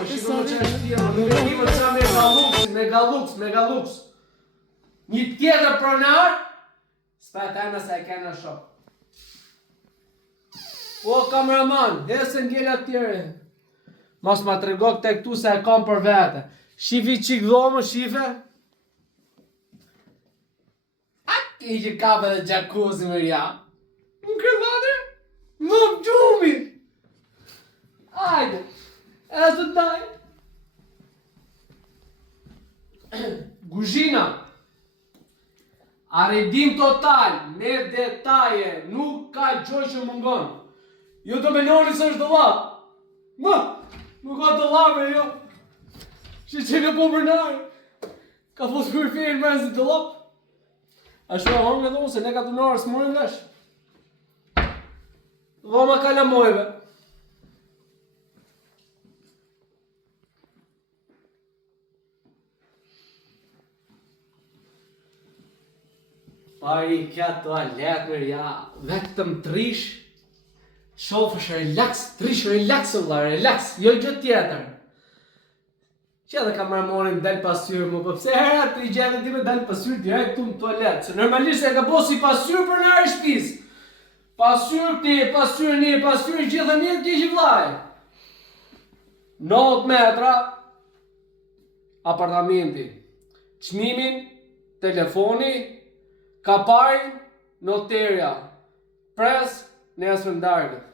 më shiko më që është tjera, nuk e di më qa Megalux. Një tjetër pronar, s'pa e tajna sa e kena shok. O kameraman, hesë ngella tjere. Mos ma trego këte këtu se e kam për vete. Shifi qik dhomë, shife. I që kape dhe jacuzzi më rja. Më kërëvatë? Më gjumi. Ajde. E së të daj. Guzhina. Arredim total, me detaje, nuk ka gjoj që mungon. Jo të menoni se është dollap. Nuk ka dollap e jo. Që në po bërnarë. Ka fos kërfejnë mërën si dollap. Ashtu e hongë edhe unë, se ne ka të nërë së mërin vesh. Dhoma ka lamojve. Pari kja toalet mërja, vetëm trish, shofësh relax, trish relax, jo gjë tjetër. Që edhe kameramonin del pasyrë mu, po pse herat të i gjetë ti me del pasyrë direkt tu në toalet, se normalisht e ka po si pasyrë për nërë shpis. Pasyrë ti, pasyrë gjithë një të gjithë vlaj. 9 metra, apartamenti, çmimin, telefoni, kapajnë, noterja, pres, nesër ndargët.